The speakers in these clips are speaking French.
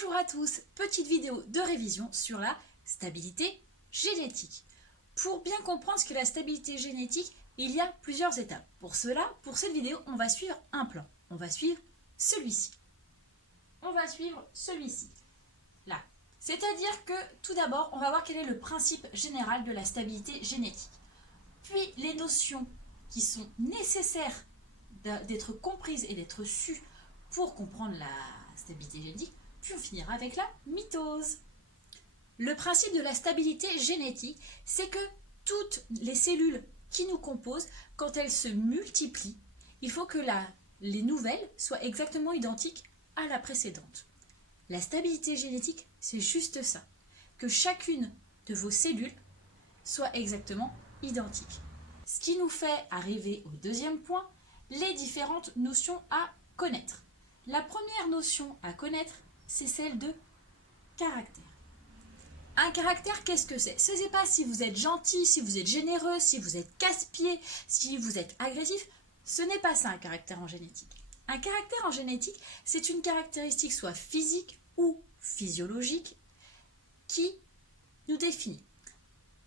Bonjour à tous, petite vidéo de révision sur la stabilité génétique. Pour bien comprendre ce qu'est la stabilité génétique, il y a plusieurs étapes. Pour cela, pour cette vidéo, on va suivre un plan. On va suivre celui-ci. Là. C'est-à-dire que tout d'abord, on va voir quel est le principe général de la stabilité génétique. Puis les notions qui sont nécessaires d'être comprises et d'être sues pour comprendre la stabilité génétique. Puis on finira avec la mitose. Le principe de la stabilité génétique, c'est que toutes les cellules qui nous composent, quand elles se multiplient, il faut que les nouvelles soient exactement identiques à la précédente. La stabilité génétique, c'est juste ça, que chacune de vos cellules soit exactement identique. Ce qui nous fait arriver au deuxième point, les différentes notions à connaître. La première notion à connaître, c'est celle de caractère. Un caractère, qu'est-ce que c'est? Ce n'est pas si vous êtes gentil, si vous êtes généreux, si vous êtes casse-pied, si vous êtes agressif. Ce n'est pas ça un caractère en génétique. Un caractère en génétique, c'est une caractéristique soit physique ou physiologique qui nous définit.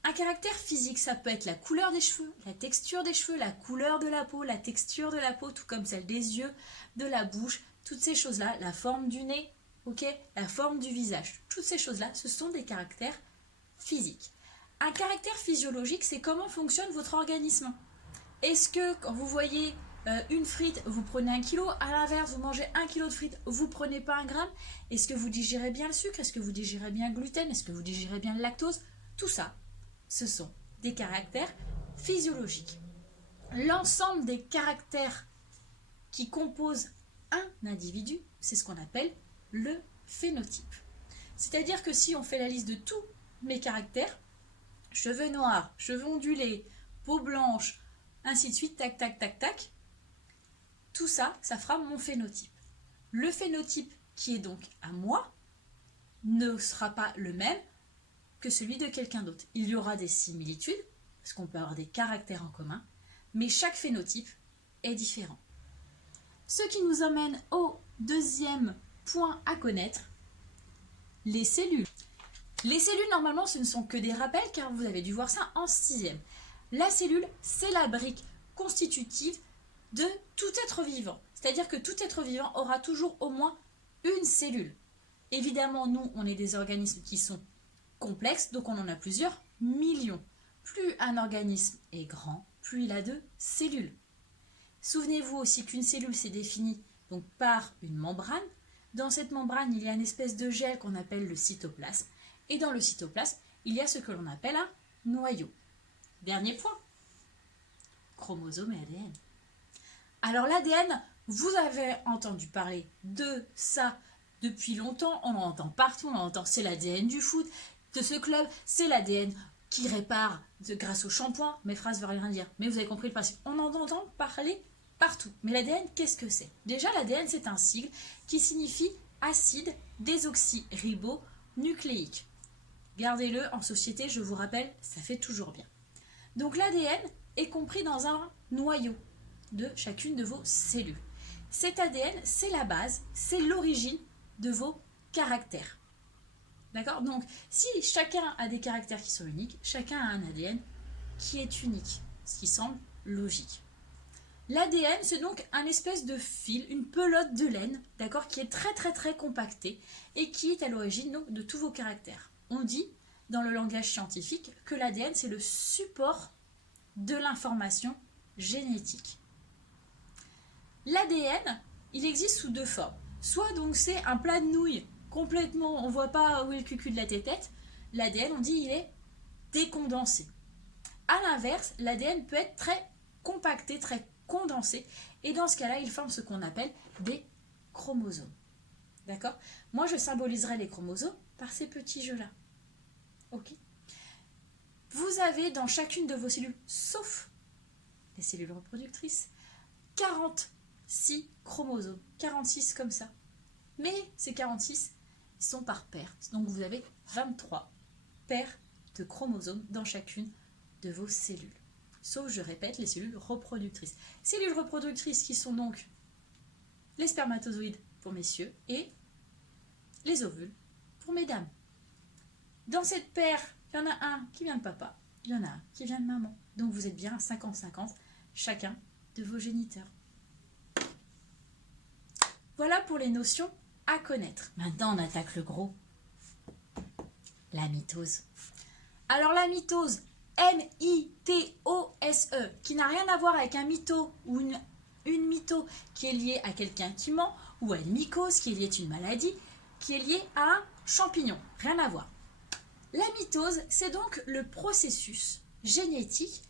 Un caractère physique, ça peut être la couleur des cheveux, la texture des cheveux, la couleur de la peau, la texture de la peau, tout comme celle des yeux, de la bouche, toutes ces choses-là, la forme du nez, la forme du visage. Toutes ces choses-là, ce sont des caractères physiques. Un caractère physiologique, c'est comment fonctionne votre organisme. Est-ce que quand vous voyez une frite, vous prenez 1 kilo, à l'inverse, vous mangez 1 kilo de frites, vous ne prenez pas 1 gramme? Est-ce que vous digérez bien le sucre? Est-ce que vous digérez bien le gluten? Est-ce que vous digérez bien le lactose? Tout ça, ce sont des caractères physiologiques. L'ensemble des caractères qui composent un individu, c'est ce qu'on appelle le phénotype. C'est-à-dire que si on fait la liste de tous mes caractères, cheveux noirs, cheveux ondulés, peau blanche, ainsi de suite, tac, tac, tac, tac, tout ça, ça fera mon phénotype. Le phénotype qui est donc à moi ne sera pas le même que celui de quelqu'un d'autre. Il y aura des similitudes, parce qu'on peut avoir des caractères en commun, mais chaque phénotype est différent. Ce qui nous amène au deuxième point à connaître, les cellules. Les cellules, normalement, ce ne sont que des rappels, car vous avez dû voir ça en 6e. La cellule, c'est la brique constitutive de tout être vivant. C'est-à-dire que tout être vivant aura toujours au moins une cellule. Évidemment, nous, on est des organismes qui sont complexes, donc on en a plusieurs millions. Plus un organisme est grand, plus il a de cellules. Souvenez-vous aussi qu'une cellule s'est définie donc par une membrane. Dans cette membrane, il y a une espèce de gel qu'on appelle le cytoplasme. Et dans le cytoplasme, il y a ce que l'on appelle un noyau. Dernier point, chromosome et ADN. Alors l'ADN, vous avez entendu parler de ça depuis longtemps, on en entend partout, on en entend, c'est l'ADN du foot, de ce club, c'est l'ADN qui répare grâce au shampoing. Mes phrases ne veulent rien dire, mais vous avez compris le principe. On en entend parler partout. Mais l'ADN, qu'est-ce que c'est? Déjà, l'ADN, c'est un sigle qui signifie acide désoxyribonucléique. Gardez-le en société, je vous rappelle, ça fait toujours bien. Donc l'ADN est compris dans un noyau de chacune de vos cellules. Cet ADN, c'est la base, c'est l'origine de vos caractères. D'accord? Donc, si chacun a des caractères qui sont uniques, chacun a un ADN qui est unique, ce qui semble logique. L'ADN, c'est donc un espèce de fil, une pelote de laine, d'accord, qui est très très très compactée et qui est à l'origine donc de tous vos caractères. On dit, dans le langage scientifique, que l'ADN, c'est le support de l'information génétique. L'ADN, il existe sous deux formes. Soit donc c'est un plat de nouilles, complètement, on ne voit pas où est le cucu de la tétette. L'ADN, on dit, il est décondensé. A l'inverse, l'ADN peut être très compacté, très condensé, et dans ce cas-là, il forme ce qu'on appelle des chromosomes. D'accord? Moi, je symboliserai les chromosomes par ces petits jeux-là. Ok? Vous avez dans chacune de vos cellules, sauf les cellules reproductrices, 46 chromosomes. 46 comme ça. Mais ces 46, ils sont par paire. Donc vous avez 23 paires de chromosomes dans chacune de vos cellules. Sauf, je répète, les cellules reproductrices. Cellules reproductrices qui sont donc les spermatozoïdes pour messieurs et les ovules pour mesdames. Dans cette paire, il y en a un qui vient de papa, il y en a un qui vient de maman. Donc vous êtes bien à 50-50 chacun de vos géniteurs. Voilà pour les notions à connaître. Maintenant, on attaque le gros. La mitose. Alors la mitose, M-I-T-O-S-E, qui n'a rien à voir avec un mytho ou une mytho qui est liée à quelqu'un qui ment, ou à une mycose qui est liée à une maladie, qui est liée à un champignon. Rien à voir. La mitose, c'est donc le processus génétique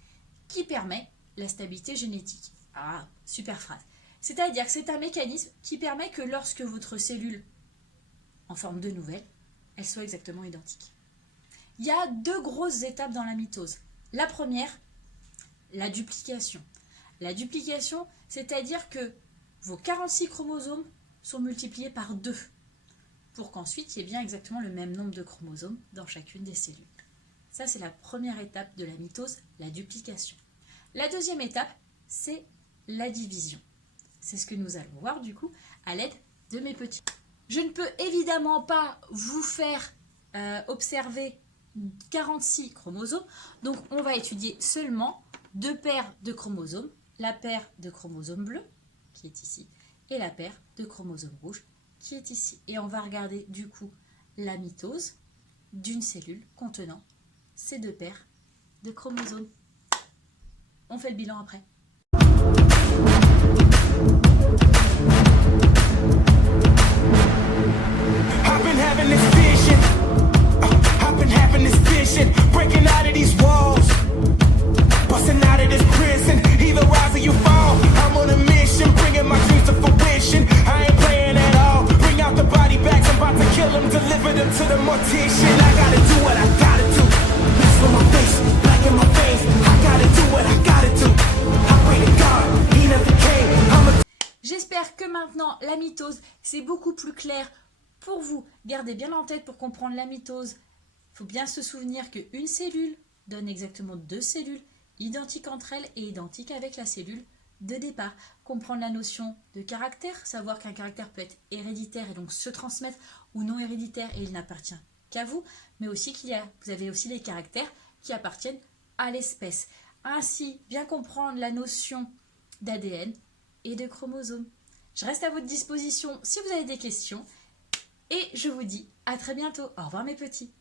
qui permet la stabilité génétique. Ah, super phrase. C'est-à-dire que c'est un mécanisme qui permet que lorsque votre cellule, en forme de nouvelle, elle soit exactement identique. Il y a deux grosses étapes dans la mitose. La première, la duplication. La duplication, c'est-à-dire que vos 46 chromosomes sont multipliés par 2 pour qu'ensuite il y ait bien exactement le même nombre de chromosomes dans chacune des cellules. Ça, c'est la première étape de la mitose, la duplication. La deuxième étape, c'est la division. C'est ce que nous allons voir du coup à l'aide de mes petits. Je ne peux évidemment pas vous faire observer 46 chromosomes, donc on va étudier seulement 2 paires de chromosomes, la paire de chromosomes bleus qui est ici et la paire de chromosomes rouges qui est ici. Et on va regarder du coup la mitose d'une cellule contenant ces 2 paires de chromosomes. On fait le bilan après. I've been having this vision. I've been having this vision. Breaking out of these walls. Busting out of this prison. Either rise or you fall. I'm on a mission. Bringing my dreams to fruition. I ain't playing at all. Bring out the body bags. I'm about to kill them. Deliver them to the mortician. I gotta do what I gotta do. Mess with my face. Black in my face. I gotta do what I gotta do. I pray to God. He never came. J'espère que maintenant la mitose c'est beaucoup plus clair pour vous. Gardez bien en tête pour comprendre la mitose. Il faut bien se souvenir qu'une cellule donne exactement 2 cellules identiques entre elles et identiques avec la cellule de départ. Comprendre la notion de caractère, savoir qu'un caractère peut être héréditaire et donc se transmettre ou non héréditaire et il n'appartient qu'à vous, mais aussi vous avez aussi les caractères qui appartiennent à l'espèce. Ainsi, bien comprendre la notion d'ADN et de chromosomes. Je reste à votre disposition si vous avez des questions et je vous dis à très bientôt. Au revoir mes petits.